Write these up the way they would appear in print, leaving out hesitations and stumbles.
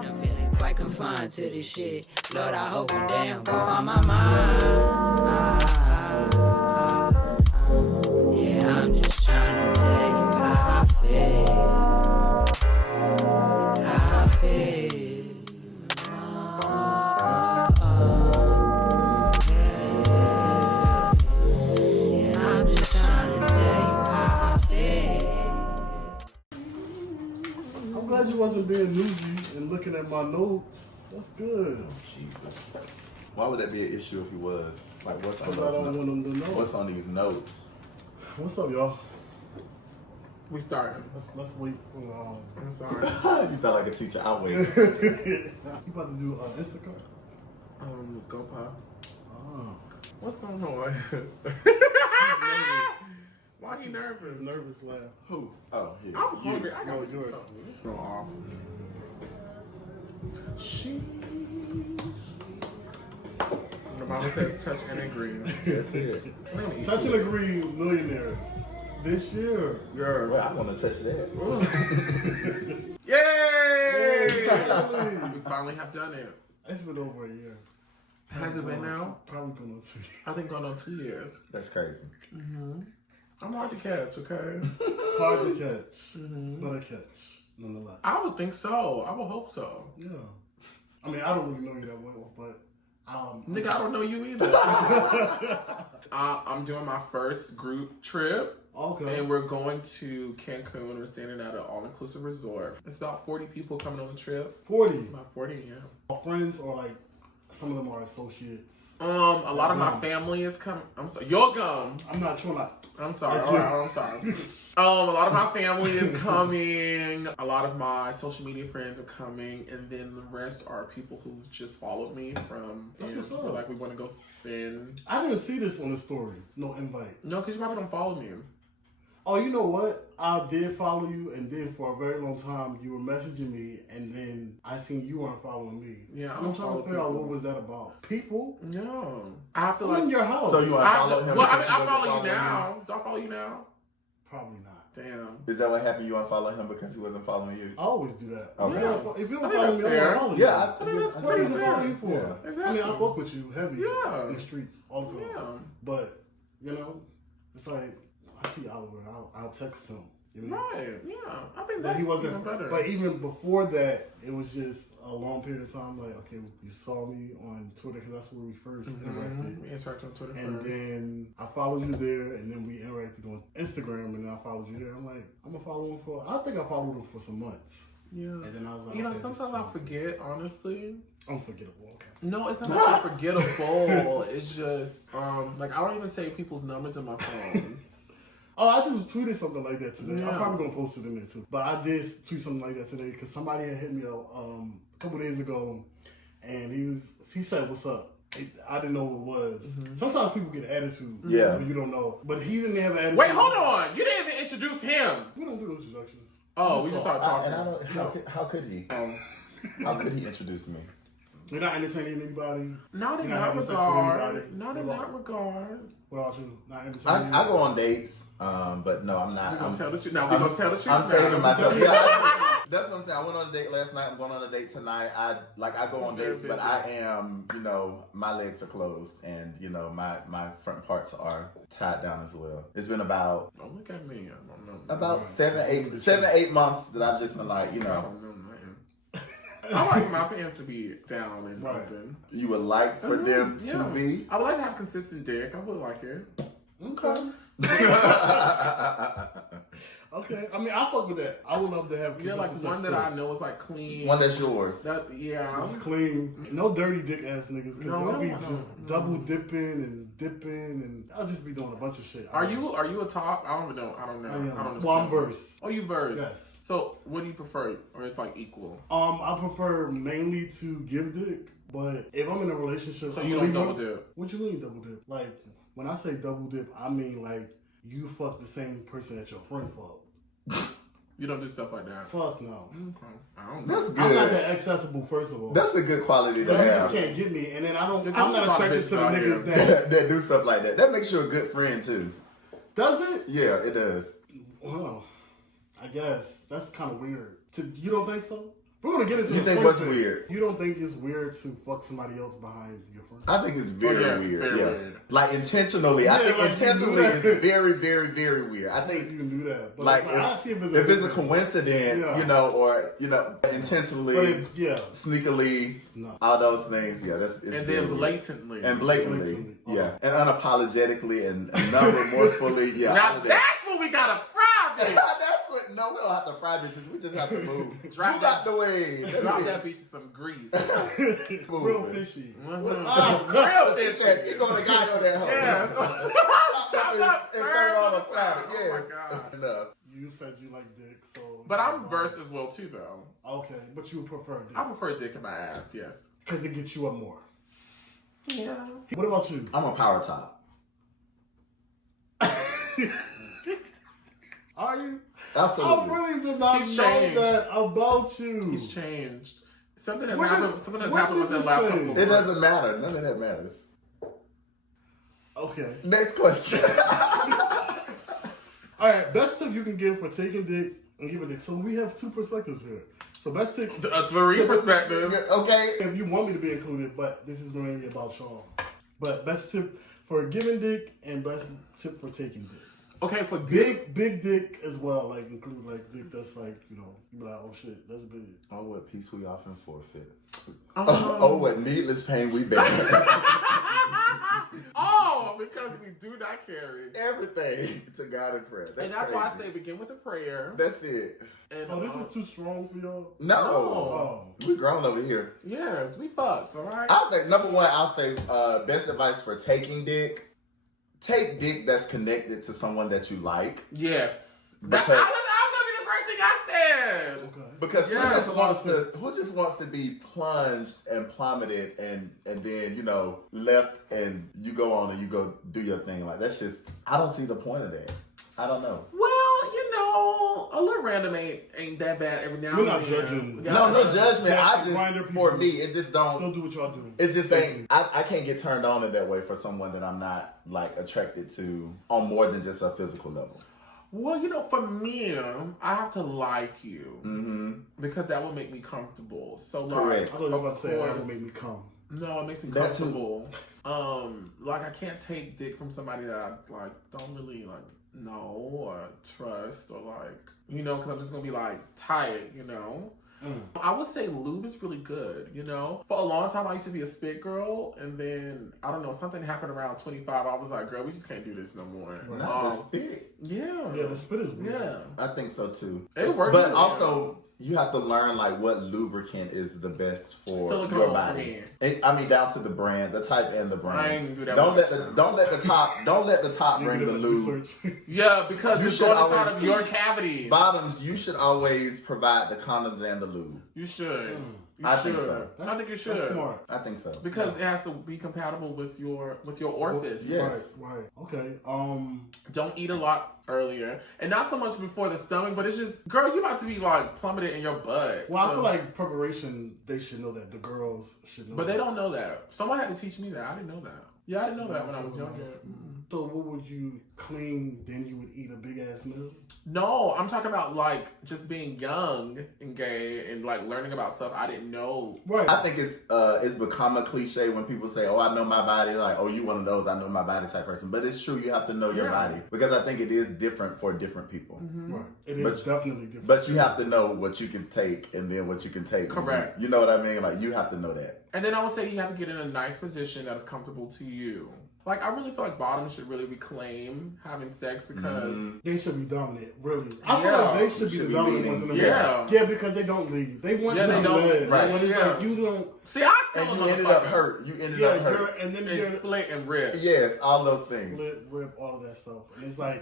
and I'm feeling quite confined to this shit. Lord, I hope one day I'm gonna find my mind. Yeah, I'm just trying to tell you how I feel. How I feel. Yeah, I'm just trying to tell you how I feel. I'm glad you wasn't being newsy and looking at my notes. That's good. Jesus. Why would that be an issue if he was? Like, what's on Because I don't want them to know. What's on these notes? What's up, y'all? We starting. Let's wait for I'm sorry. You sound like a teacher. I'll wait. You about to do Instacart? GoPuff. Oh. What's going on? Why he nervous? Nervous laugh. Who? Oh, yeah. I'm hungry. I No, gotta do yours. something. This is going off. The mama says touch and agree. That's it. Touch and Agree millionaires this year. Yours. Well, I want to touch that. Yay! Finally. We finally have done it. It's been over a year. Has it been now? Probably going on 2 years. I think going on 2 years. That's crazy. I'm hard to catch, okay? Hard to catch, but a catch nonetheless. I would think so. I would hope so. Yeah. I mean, I don't really know you that well, but Nigga, I don't know you either. I'm doing my first group trip. Okay. And we're going to Cancun. We're staying at an all-inclusive resort. It's about 40 people coming on the trip. 40. About 40, yeah. Friends or like some of them are associates. A lot of my family is coming. I'm sorry. You're gum. I'm not trying to. I'm sorry. All right, I'm sorry. A lot of my family is coming. A lot of my social media friends are coming, and then the rest are people who just followed me from. That's and what's up. we're like, we want to go spend. I didn't see this on the story. No invite. No, because you probably don't follow me. Oh, you know what? I did follow you, and then for a very long time, you were messaging me, and then I seen you weren't following me. Yeah, I'm trying to figure out what was that about. People? No, I have to I'm like. in your house. So you want to follow him? Well, because he I wasn't follow you following now. Do I follow you now? Probably not. Damn. Is that what happened? You unfollow him because he wasn't following you? I always do that. Okay. If you don't I think follow that's me, fair. I don't follow you. Yeah, I think that's What are you pretty follow fair. you for? Yeah. Exactly. I mean, I fuck with you heavy Yeah. in the streets all the time. Yeah. But, you know, it's like, I see Oliver, I'll text him. You know? Right. Yeah. I think But that's he wasn't. even better. But even before that, it was just a long period of time. Like, okay, you saw me on Twitter because that's where we first interacted. We interacted on Twitter And first. then I followed you there, and then we interacted on Instagram, and then I followed you there. I'm like, I'm gonna follow him for. I think I followed him for some months, Yeah. and then I was like, You know, okay, this sometimes I is- forget, honestly. Unforgettable. Okay. No, it's not like forgettable. It's just, like, I don't even save people's numbers in my phone. Oh, I just tweeted something like that today. Yeah. I'm probably gonna post it in there too. But I did tweet something like that today because somebody had hit me up a couple days ago, and he said, "What's up?" I didn't know what it was. Sometimes people get attitude. Yeah. when you don't know. But he didn't have attitude. Wait, hold on. You didn't even introduce him. We don't do introductions. Oh, we just started talking. And I don't. How could he? How could he introduce me? You're not entertaining anybody. Not in You're not that having sex with anybody. regard. Not in that regard. What about you? Not entertaining. I go on dates, but no, I'm not. We're going I'm to tell the truth. Now, we're going to tell the truth. I'm now. saving myself. Yeah, that's what I'm saying. I went on a date last night. I'm going on a date tonight. I go on Very dates, but busy. I am, my legs are closed, and my front parts are tied down as well. It's been about Don't look at me. I don't know. about 7-8 months that I've just been like, I don't know nothing. I like my pants to be down and Right. open. you would like for them to Yeah. be. I would like to have consistent dick. I would like it. Okay. Okay. I mean, I fuck with that. I would love to have. Yeah, like consistent one sex, that too. I know is like clean. One that's yours. Yeah. It's clean. No dirty dick ass niggas. Because No, I'll we be don't just want double dipping, and I'll just be doing a bunch of shit. Are you a top? I don't even know. I don't know. I am. I don't know. Well, I'm verse. Oh, you verse. Yes. So, what do you prefer? Or it's like equal? I prefer mainly to give dick, but if I'm in a relationship, So I'm you gonna don't leave double one- dip? What you mean double dip? Like when I say double dip, I mean like you fuck the same person that your friend fucked. You don't do stuff like that. Fuck no. Okay. I don't know. That's I'm not good. that accessible. First of all, That's a good quality so to you just have. can't get me, and then I'm Because not there's a lot of attracted to the bitches out niggas here. that that do stuff like that. That makes you a good friend too. does it. Yeah, it does. Well, I guess that's kind of weird. You don't think so? We're gonna get into You the think fun what's thing. weird? You don't think it's weird to fuck somebody else behind your friend? I think it's very yes, weird. very yeah. weird. Like intentionally. I Yeah, think like you intentionally do that. is very, very, very weird. I I think think you can do that, but like I see if it's a coincidence, Yeah. you know, or you know, intentionally, But if, yeah, sneakily, no. all those things. Yeah, that's it's And very then weird. blatantly. And blatantly, Blatantly. yeah, and unapologetically and non-remorsefully, yeah. all Now of that. that's what we gotta fry, bitch. That's what. No, we don't have to fry bitches. We just have to move. Drop Move that- out the way. That's Drop it. that bitch in some grease. Real fishy. Mhm. Ah, Real He fishy. said, "You gonna guy on that hoe?" Yeah. Chop it up, and burn burn all the the fat. fat. Yeah. Oh my God. Enough. You said you like dick, so. But I'm versed as well too, though. Okay, but you would prefer dick I prefer dick in my ass. Yes. because it gets you up more. Yeah. What about you? I'm a power top. Are you? Absolutely. I really did not He's know changed. that about you. He's changed. Something has When did- happened. Something has when happened did within the this last change? couple of It months. doesn't matter. None of that matters. Okay. Next question. All right. Best tip you can give for taking dick and giving dick. So we have two perspectives here. So best tip. Three perspectives. Okay. If you want me to be included, but this is mainly about Sean. But best tip for giving dick and best tip for taking dick. Okay, for good. Big dick as well, like include like dick that's like, you know, you be like, oh shit, that's big. Oh, what peace we often forfeit. Um, Oh, what needless pain we bear. Oh, because we do not carry. Everything to God in prayer. And that's why I crazy. say begin with a prayer. That's it. And, Oh, this is too strong for y'all? No. Oh. We grown over here. yes, we fucks, all right? I'll say, number one, I'll say best advice for taking dick. Take dick that's connected to someone that you like. Yes. Because- That was going to be the first thing I said. Okay. Because Yeah, who just wants to be plunged and plummeted and then, you know, left and you go on and you go do your thing. Like, that's just, I don't see the point of that. I don't know. Well, you know, a little random ain't that bad every now We're and not then. judging. We No, gotta- no judgment. I Grinder just, people. for me, it just don't. Still do what y'all do. It just ain't. I can't get turned on in that way for someone that I'm not like attracted to on more than just a physical level. Well, you know, for me, I have to like you Mm-hmm. because that will make me comfortable. So, Correct. I thought you were about to say that course. would make me come. No, it makes me That too. comfortable. Like I can't take dick from somebody that I like don't really like know or trust or like, you know, because I'm just gonna be like tired, you know. I would say lube is really good, you know. For a long time, I used to be a spit girl, and then I don't know, something happened around 25. I was like, girl, we just can't do this no more. Not the spit. Yeah, Yeah, the spit is weird. yeah. I think so too. It works. But really also, you have to learn like what lubricant is the best for Silicone your for body. me. I mean, down to the brand, the type and the brand. I ain't do that Don't with let that. don't let the top You bring did the much lube. research. Yeah, because You it's should going inside always- of your cavity. Bottoms, you should always provide the condoms and the lube. You should. You I should. think so. I think you should. That's smart. I think so. Because it has to be compatible with your orifice. Yes. Right. Okay. Don't eat a lot earlier, and not so much before the stomach, but it's just, girl, you about to be like plummeted in your butt. Well, I So- feel like preparation. They should know that. The girls should know. but they that. don't know that. Someone had to teach me that. I didn't know that. Yeah, I didn't know that when I was So- younger. Mm. So what would you clean? Then you would eat a big ass meal. No, I'm talking about like just being young and gay and like learning about stuff I didn't know. Right. I think it's become a cliche when people say, "Oh, I know my body." Like, "Oh, you one of those I know my body" type person. But it's true. You have to know your Yeah. body because I think it is different for different people. Right. It is But- definitely different. But you have to know what you can take and then what you can take. Correct. You know what I mean? Like you have to know that. And then I would say you have to get in a nice position that is comfortable to you. Like, I really feel like bottoms should really reclaim having sex because they should be dominant. Really. I feel Yeah. like they should be Should the be dominant leading. ones in the Yeah. Yeah, because they don't leave. They want Yeah, to they be don't. led. Right. When it's Yeah. like you don't. see, I tell And them you ended up hurt. You ended Yeah, up you're, hurt. and then and you're split and rip. Yes, all those things. split, rip, all of that stuff. And it's like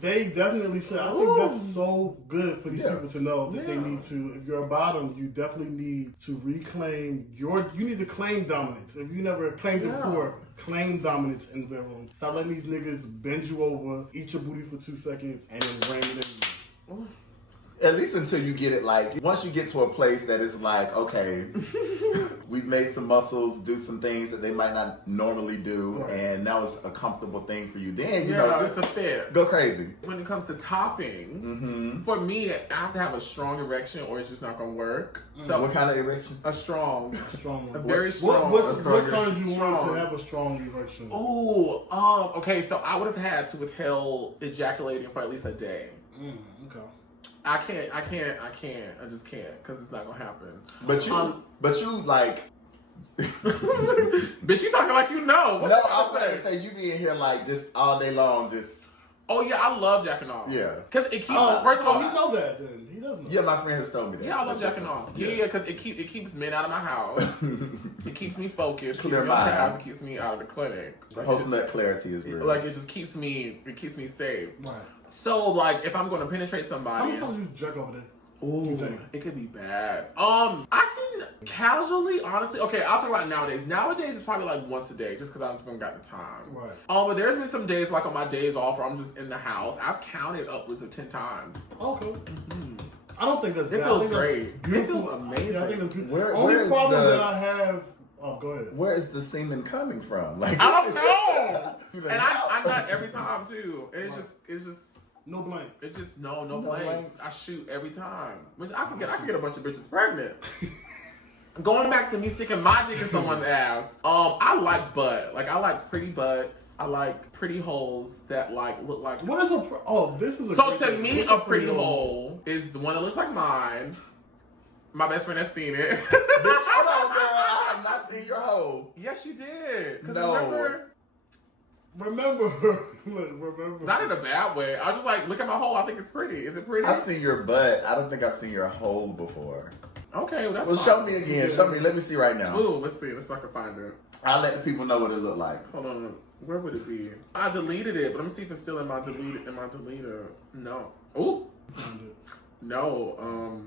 they definitely should. I think that's so good for these Yeah. people to know that they Yeah. need to. If you're a bottom, you definitely need to reclaim your. You need to claim dominance. If you never claimed it Yeah. before, claim dominance in the bedroom. Stop letting these niggas bend you over, eat your booty for 2 seconds, and then ram it in you. At least until you get it, like, once you get to a place that is like, okay, we've made some muscles do some things that they might not normally do, Right. and now it's a comfortable thing for you. Then, you Yeah, know, it's a fit. go crazy. When it comes to topping, Mm-hmm. for me, I have to have a strong erection or it's just not gonna work. So What kind of erection? a strong, Strong a one. very strong. What Strong. turns you on Strong. to have a strong erection? Oh, okay. So I would have had to withheld ejaculating for at least a day. Okay. I just can't because it's not gonna happen. But you like. Bitch, you talking like you know. What No, you I was gonna gonna say you be in here like just all day long, just Oh yeah, I love jacking off. Yeah. Because it keeps. Oh, first of all, he know that then. He doesn't know. yeah. My friend has told me that. yeah, I love jacking off. Yeah, because it keeps men out of my house. It keeps me focused. Clear Keeps me on mind. task. It keeps me out of the clinic. Post nut clarity is real. Like it just keeps me. It keeps me safe. Right. So like, if I'm going to penetrate How somebody. many times you jerk over there? Ooh, You think? it could be bad. I can casually, honestly. Okay, I'll talk about nowadays. Nowadays, it's probably like once a day, just because I just don't got the time. Right. But there's been some days, like on my days off, where I'm just in the house. I've counted upwards of 10 times. Okay. I don't think that's It bad. feels I think that's great. It beautiful. feels amazing. Yeah, I think that's beautiful. Where- Only where is problem the- that I have. Oh, go ahead. Where is the semen coming from? Like I don't know. You And know, I nut every time too. And it's just. No blank. It's just no No blanks. blanks. I shoot every time, which I can get a bunch of bitches pregnant. Going back to me sticking my dick in someone's ass. I like butt. Like I like pretty butts. I like pretty holes that like look like. What is a? This is a. So great to thing. me, What's a pretty hole is the one that looks like mine. My best friend has seen it. Bitch, hold on, girl. I have not seen your hole. Yes, you did. 'Cause No. Remember. Remember. Not in a bad way. I was just like, look at my hole. I think it's pretty. Is it pretty? I've seen your butt. I don't think I've seen your hole before. Okay, well, that's Well, fine. show me again. Show me. Let me see right now. Ooh, let's see. Let's see if I can find it. I'll let the people know what it looked like. Hold on. Where would it be? I deleted it, but let me see if it's still in my deleter. No. Ooh. Found it. No.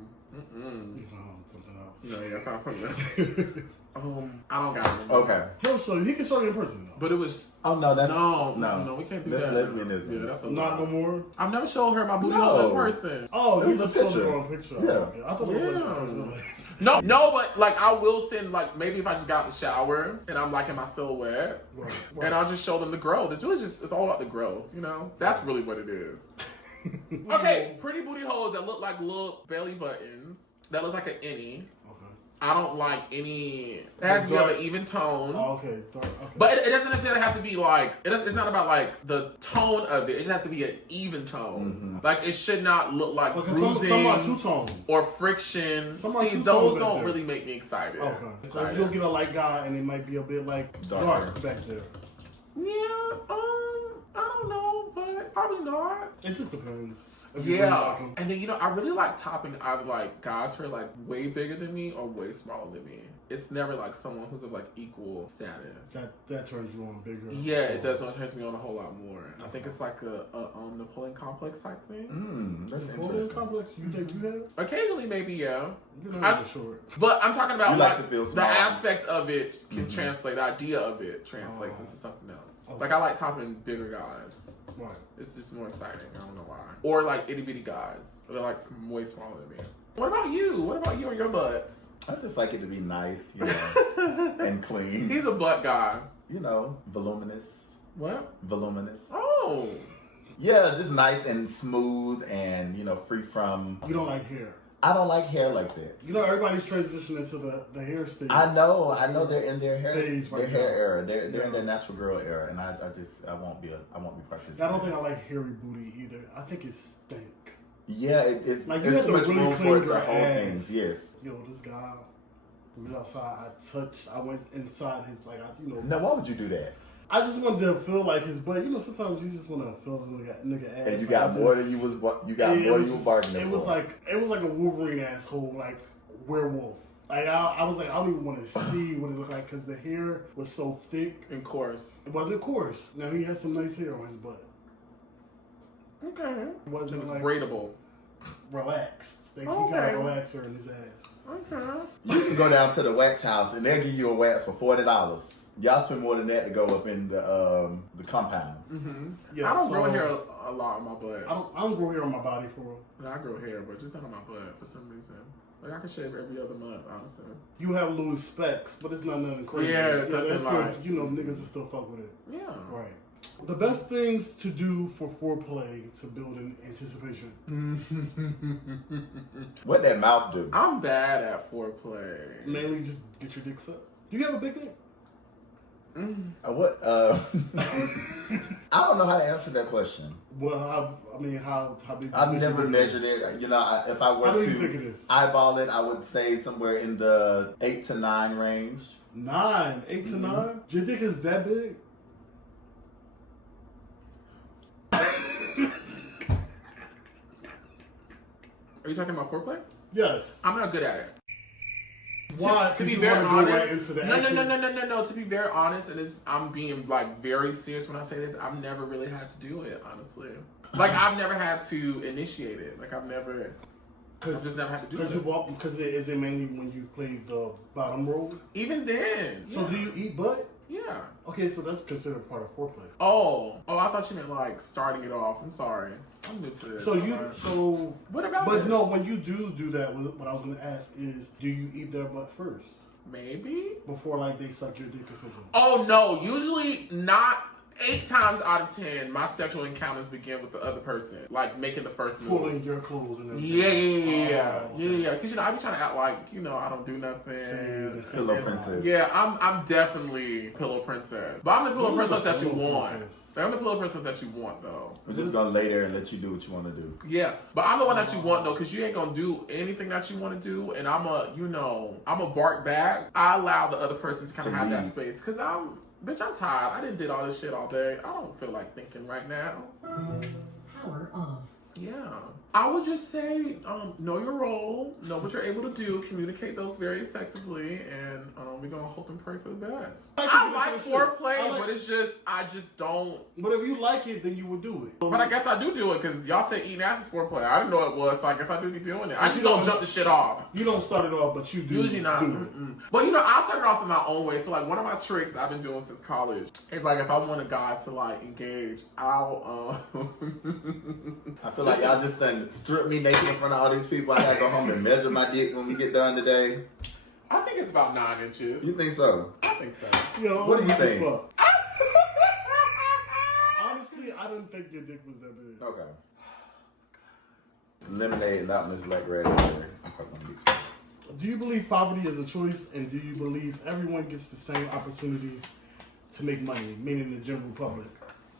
You found something else. No, yeah, I found something else. I don't got it anymore. Okay. He'll show you. He can show you in person though. But it was Oh no, that's no, we can't do That's that. lesbianism. Yeah, that's a Not no lot. more. I've never showed her my booty No. hole in person. Oh, It you was just a showed the picture. wrong picture. Yeah. Okay. I thought it was like Yeah. a person. No, but like I will send like maybe if I just got out the shower and I'm like in my silhouette Right. and I'll just show them the growth. It's really just it's all about the growth, you know? That's really what it is. Okay, pretty booty holes that look like little belly buttons. That looks like an innie. Okay. I don't like any. It has to be of an even tone. Oh, okay. Okay. But it doesn't necessarily have to be like. It's not about like the tone of it. It just has to be an even tone. Like it should not look like Okay, bruising some are two tone. or friction. Some are See, two those tones back don't there. really make me excited. Okay. So Excited. you'll get a light guy, and it might be a bit like Darker. dark back there. Yeah. I don't know, but probably not. It just depends. If you really like Yeah, 'em. and then I really like topping either like guys who are like way bigger than me or way smaller than me. It's never like someone who's of like equal status. That turns you on bigger. Yeah, it so- does not turn me on a whole lot more. I think it's like a Napoleon complex type thing. That's Napoleon interesting. complex. You think you have? Occasionally, maybe yeah, You're not I- even short. but I'm talking about You like to feel the small. aspect of it can translate. The idea of it translates Oh. into something else. Okay. Like I like topping bigger guys. Right. It's just more exciting. I don't know why. Or like itty bitty guys. They're like way smaller than me. What about you? What about you and your butts? I just like it to be nice, you know, and clean. He's a butt guy. You know, voluminous. What? Voluminous. Oh. Yeah, just nice and smooth and, you know, free from. You don't like hair. I don't like hair like that. You know, everybody's transitioning into the hair stage. I know they're in their hair, Phase right their hair now. era. They're in Yeah. their natural girl era, and I won't be participating. I don't think I like hairy booty either. I think it stink. Yeah, it Like, you there's have too to much really room clean for it to your hold ass. things. Yes. Yo, this guy who was outside, I went inside his, Now, why would you do that? I just wanted to feel like his butt. You know, sometimes you just want to feel the nigga ass. And you Like, got I more just- than you was it more than you was were bargaining It for. was like a Wolverine asshole, like werewolf. Like I was like, I don't even want to see what it looked like because the hair was so thick. In course. It wasn't coarse. Now he has some nice hair on his butt. Okay. It It wasn't was like braidable. relaxed. Like, Okay. he got a relaxer in his ass. Okay. You can go down to the wax house and they'll give you a wax for $40. Y'all spend more than that to go up in the compound. Mm-hmm. Yeah, I don't so- grow hair a lot on my butt. I don't grow hair on my body for real. And I grow hair, but just not on my butt for some reason. Like I can shave every other month, honestly. You have little specks, but it's not nothing crazy. Yeah, it's nothing that's like- still, you know, niggas will still fuck with it. Yeah. Right. The best things to do for foreplay to build an anticipation. What that mouth do? I'm bad at foreplay. Mainly just get your dick sucked. Do you have a big dick? What? I don't know how to answer that question. Well, how big? I've never measured it. You know, if I were How do you think to it is? eyeball it, I would say somewhere in the 8 to 9 range. 9, 8 to 9. Your dick is that big? Are you talking about foreplay? Yes. I'm not good at it. Why? To be You very wanna go honest, right into the no. action? To be very honest, and I'm being like very serious when I say this. I've never really had to do it, honestly. Like I've never had to initiate it. Like I've just never had to do it. Because is it mainly when you play the bottom role? Even then. So do you eat butt? Yeah. Okay, so that's considered part of foreplay. Oh, I thought you meant like starting it off. I'm sorry. I'm new to this. So What about But it? no, when you do that, what I was gonna ask is, do you eat their butt first Maybe. before like they suck your dick or something? Oh no, usually not. 8 times out of 10, my sexual encounters begin with the other person, like making the first move. Pulling your clothes and everything. Yeah. Because I be trying to act like I don't do nothing. Same. Pillow princess. Yeah, I'm definitely pillow princess, but I'm the pillow Who's princess a that you pillow want. princess? I'm the pillow princess that you want though. We're just gonna lay there and let you do what you want to do. Yeah, but I'm the one that you want though, because you ain't gonna do anything that you want to do, and I'm a bark back. I allow the other person to kind of have that lead. space, because I'm tired. I did all this shit all day. I don't feel like thinking right now. Power off. Yeah. I would just say, know your role, know what you're able to do, communicate those very effectively, and we're gonna hope and pray for the best. I like foreplay, but it's just I just don't. But if you like it, then you would do it. But I guess I do it because y'all say eating ass is foreplay. I didn't know it was, so I guess I do be doing it. I But just you don't don't- jump the shit off. You don't start it off, but you do. Usually not. Do it. But I started off in my own way. So like one of my tricks I've been doing since college is like if I want a guy to like engage, I'll I feel like y'all just done strip me naked in front of all these people. I gotta go home and measure my dick when we get done today. I think it's about 9 inches. You think so? I think so. Yo, What do you the think? fuck? Honestly, I didn't think your dick was that big. Okay. Lemonade, not Miss Black Raspberry. I'm probably gonna get some. Do you believe poverty is a choice, and do you believe everyone gets the same opportunities to make money, meaning the general public?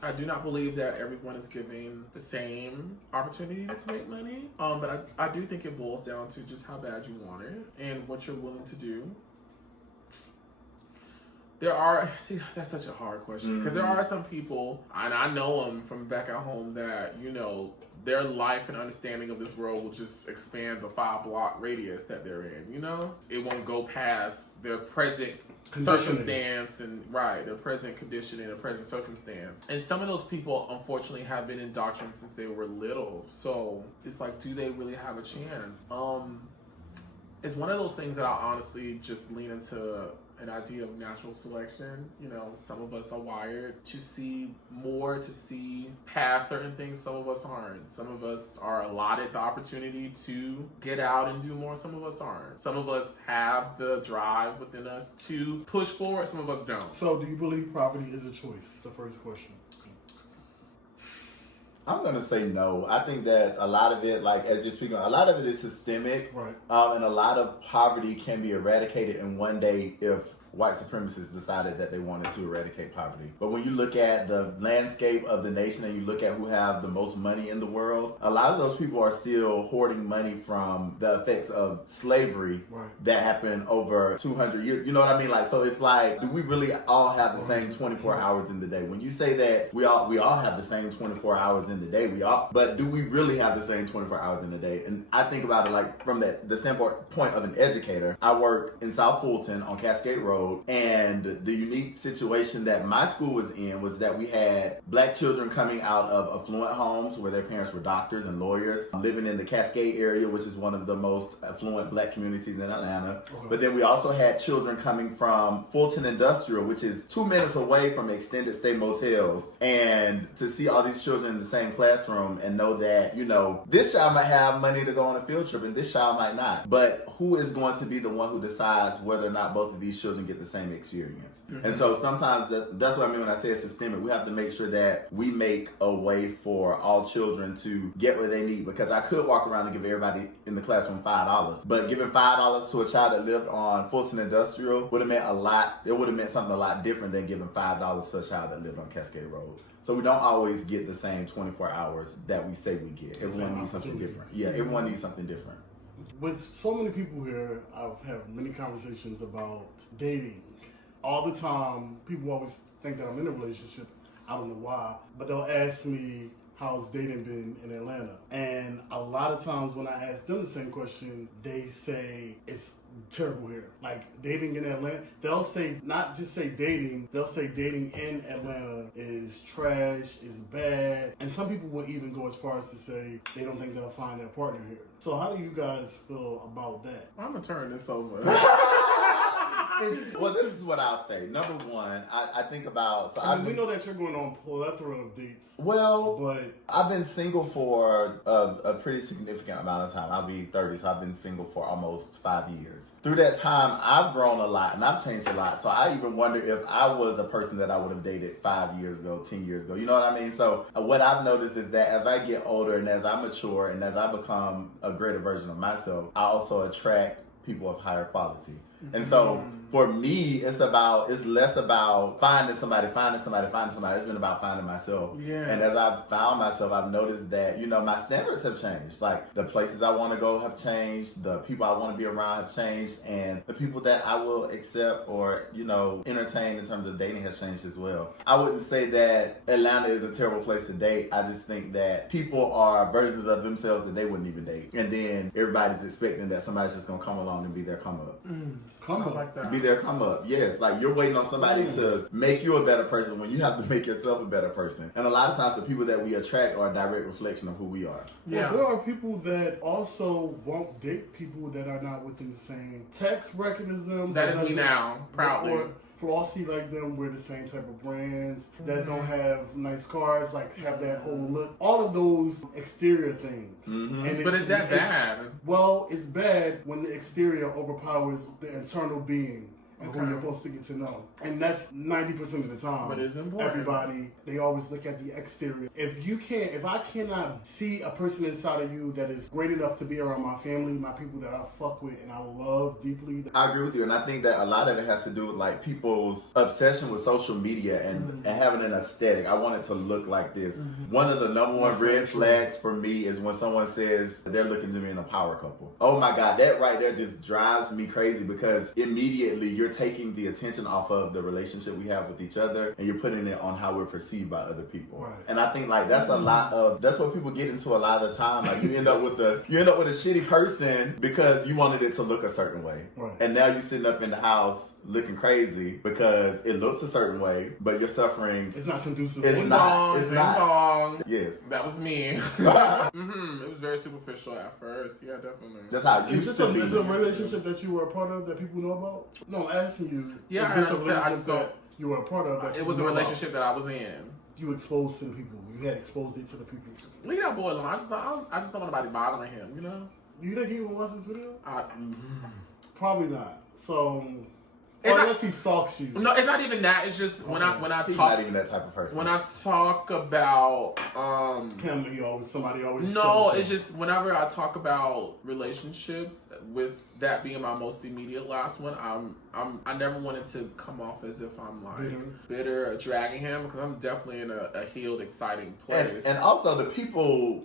I do not believe that everyone is given the same opportunity to make money. But I do think it boils down to just how bad you want it and what you're willing to do. That's such a hard question because there are some people, and I know them from back at home that, their life and understanding of this world will just expand the 5-block radius that they're in, It won't go past their present circumstance their present conditioning, their present circumstance. And some of those people, unfortunately, have been indoctrinated since they were little. So it's like, do they really have a chance? It's one of those things that I honestly just lean into an idea of natural selection. Some of us are wired to see more, to see past certain things. Some of us aren't. Some of us are allotted the opportunity to get out and do more. Some of us aren't. Some of us have the drive within us to push forward. Some of us don't. So, do you believe poverty is a choice? The first question. I'm gonna say no. I think that a lot of it, like as you're speaking, a lot of it is systemic, Right. And a lot of poverty can be eradicated in one day if white supremacists decided that they wanted to eradicate poverty. But when you look at the landscape of the nation and you look at who have the most money in the world, a lot of those people are still hoarding money from the effects of slavery Right. that happened over 200 years. You know what I mean? Like, so it's like, do we really all have the same 24 hours in the day? When you say that we all have the same 24 hours in the day, but do we really have the same 24 hours in the day? And I think about it like from the standpoint of an educator. I work in South Fulton on Cascade Road Road. And the unique situation that my school was in was that we had black children coming out of affluent homes where their parents were doctors and lawyers, living in the Cascade area, which is one of the most affluent black communities in Atlanta. But then we also had children coming from Fulton Industrial, which is 2 minutes away from extended stay motels. And to see all these children in the same classroom and know that, you know, this child might have money to go on a field trip and this child might not. But who is going to be the one who decides whether or not both of these children get the same experience? And so sometimes that's what I mean when I say it's systemic. We have to make sure that we make a way for all children to get what they need. Because I could walk around and give everybody in the classroom $5, but giving $5 to a child that lived on Fulton Industrial would have meant a lot. It would have meant something a lot different than giving $5 to a child that lived on Cascade Road. So we don't always get the same 24 hours that we say we get. Everyone needs something different. Yeah, everyone needs something different. With so many people here, I've had many conversations about dating. All the time, people always think that I'm in a relationship. I don't know why, but they'll ask me, how's dating been in Atlanta? And a lot of times when I ask them the same question, they say it's terrible here. Like dating in Atlanta, they'll say, not just say dating, they'll say dating in Atlanta is trash, is bad. And some people will even go as far as to say they don't think they'll find their partner here. So how do you guys feel about that? I'm gonna turn this over. Well, this is what I'll say. Number one, I think about... So I mean, we know that you're going on a plethora of dates. Well, but I've been single for a pretty significant amount of time. I'll be 30, so I've been single for almost 5 years. Through that time, I've grown a lot and I've changed a lot. So I even wonder if I was a person that I would have dated 5 years ago, 10 years ago. You know what I mean? So what I've noticed is that as I get older and as I mature and as I become a greater version of myself, I also attract people of higher quality. And so for me, it's less about finding somebody. It's been about finding myself. Yeah. And as I've found myself, I've noticed that, you know, my standards have changed. Like the places I want to go have changed. The people I want to be around have changed. And the people that I will accept or, you know, entertain in terms of dating has changed as well. I wouldn't say that Atlanta is a terrible place to date. I just think that people are versions of themselves that they wouldn't even date. And then everybody's expecting that somebody's just going to come along and be their come up. come up. Like that. Be their come up. Yes, like you're waiting on somebody to make you a better person when you have to make yourself a better person. And a lot of times the people that we attract are a direct reflection of who we are. Yeah. Well, there are people that also won't date people that are not within the same tax bracket as them. That is me now, proudly. Or flossy like them, wear the same type of brands, that don't have nice cars, like have that whole look. All of those exterior things. And But is that bad? Well, it's bad when the exterior overpowers the internal being and who Okay. you're supposed to get to know. And that's 90% of the time. But it's important. Everybody, they always look at the exterior. If I cannot see a person inside of you that is great enough to be around my family, my people that I fuck with and I love deeply. I agree with you, and I think that a lot of it has to do with like people's obsession with social media and having an aesthetic. I want it to look like this. One of the number one That's red very true. flags for me is when someone says they're looking to me in a power couple. Oh my God, that right there just drives me crazy because immediately you're taking the attention off of the relationship we have with each other and you're putting it on how we're perceived by other people. Right. And I think like that's that's what people get into a lot of the time. Like you end up with a shitty person because you wanted it to look a certain way. Right. And now you're sitting up in the house looking crazy because it looks a certain way, but you're suffering. It's not conducive. It's Ding not. dong, It's ding not. dong. Yes. That was me. It was very superficial at first. Yeah, definitely. That's how it Is used this to a, be. is it a relationship that you were a part of that people know about? No, I'm asking you. Yeah, is this I a understand. I relationship just that don't- you were a part of? That It people was a know about? relationship that I was in. You exposed to the people. You had exposed it to the people. Leave that boy alone. I just don't want nobody bothering him. You know. Do you think he would watch this video? I, Probably not. So, It's not- unless he stalks you. no, it's not even that. It's just when I He's talk not even that type of person. when I talk about Him, somebody always. No, shows it's him. just whenever I talk about relationships, with that being my most immediate last one, I never wanted to come off as if I'm like bitter or dragging him because I'm definitely in a healed, exciting place. and also the people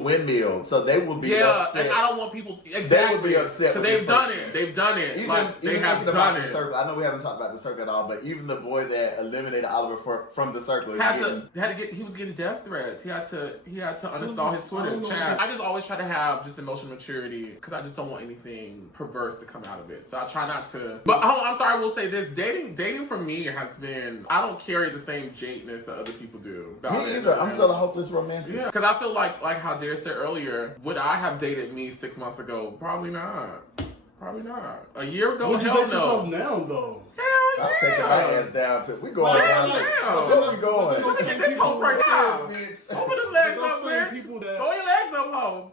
windmill, so they will be upset. and I don't want people exactly. They would be upset because with they've this done person. it. They've done it. Even Like they have thinking done about the honest. circle. I know we haven't talked about the circle at all, but even the boy that eliminated Oliver from the circle is He was getting death threats. He had to uninstall his Twitter chat. I just always try to have just emotional maturity because I just don't want anything perverse to come out of it. So I try not to. But I'm sorry, I will say this: dating for me has been. I don't carry the same jadeness that other people do. Me either. I'm still a hopeless romantic. Yeah, because I feel like how Darius said earlier, would I have dated me 6 months ago? Probably not. Probably not. A year ago, Would you hell date no. yourself now, though? Hell yeah. I'm taking my ass down to. We going down. Damn. Where we going? Look at this hoe right now. Open the legs Those up, same bitch. people Throw that your legs up, ho.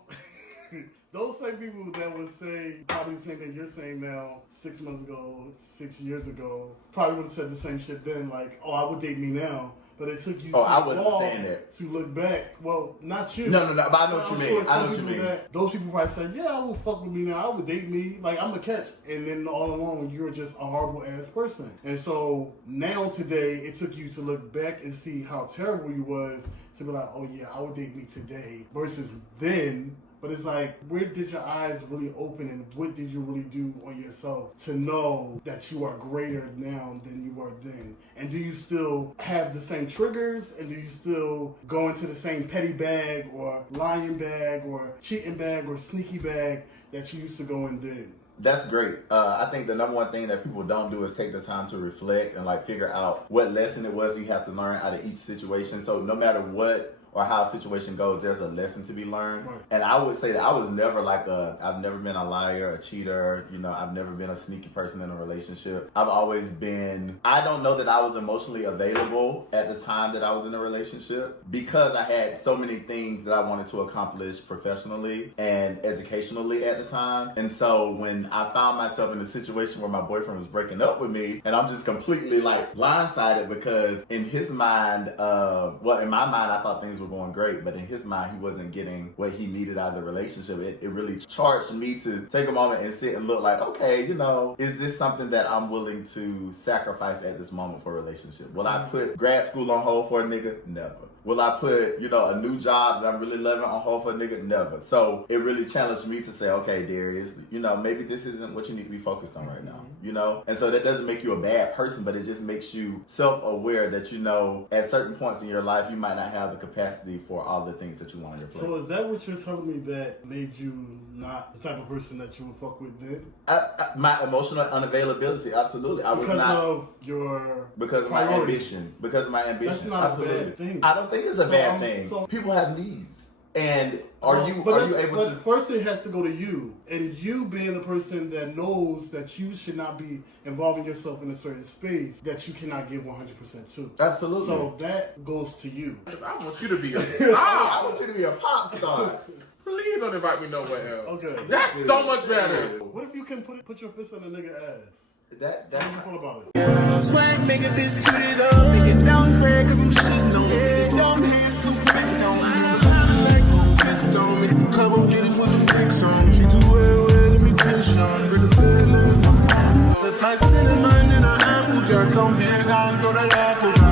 those same people that would say probably the same thing you're saying now 6 months ago, 6 years ago, probably would have said the same shit then. Like, oh, I would date me now. But it took you I wasn't saying that. to look back. Well, not you. No, but I know what you mean. Sure I know what you some people mean. those people probably said, yeah, I would fuck with me now. I would date me. Like, I'm a catch. And then all along, you're just a horrible ass person. And so now today, it took you to look back and see how terrible you was to be like, oh yeah, I would date me today versus then. But it's like, where did your eyes really open and what did you really do on yourself to know that you are greater now than you were then? And do you still have the same triggers? And do you still go into the same petty bag or lying bag or cheating bag or sneaky bag that you used to go in then? That's great. I think the number one thing that people don't do is take the time to reflect and like figure out what lesson it was you have to learn out of each situation. So no matter what or how a situation goes, there's a lesson to be learned. Right. And I would say that I was never I've never been a liar, a cheater, I've never been a sneaky person in a relationship. I've always been, I don't know that I was emotionally available at the time that I was in a relationship because I had so many things that I wanted to accomplish professionally and educationally at the time. And so when I found myself in a situation where my boyfriend was breaking up with me and I'm just completely like blindsided because in his mind, in my mind, I thought things were going great, but in his mind he wasn't getting what he needed out of the relationship. It really charged me to take a moment and sit and look like, okay, is this something that I'm willing to sacrifice at this moment for a relationship? Will I put grad school on hold for a nigga? Never. Will I put, a new job that I'm really loving on hold for a nigga? Never. So it really challenged me to say, okay, Darius, maybe this isn't what you need to be focused on right now, And so that doesn't make you a bad person, but it just makes you self-aware that, at certain points in your life, you might not have the capacity for all the things that you want on your plate. So is that what you're telling me that made you not the type of person that you would fuck with then? My emotional unavailability, absolutely. Because of my ambition. Because of my ambition. That's not absolutely. a bad thing. I don't think it's a bad thing. People have needs. And are you able to? First, it has to go to you, and you being the person that knows that you should not be involving yourself in a certain space that you cannot give 100% to. Absolutely. So that goes to you. I want you to be a star. I want you to be a pop star. Please don't invite me nowhere else. Okay. That's so much better. What if you can put your fist on a nigga ass? That's How you feel about it? Swag, make a bitch toot it up. Make it down bad, cause I'm shitting on it. Don't hit super bitch on me. Like no fist on me. Club, I'm getting with the bricks on me. She too well, let me fish on for the feelings. That's my cinnamon and an apple jack. Come here, now go to that apple.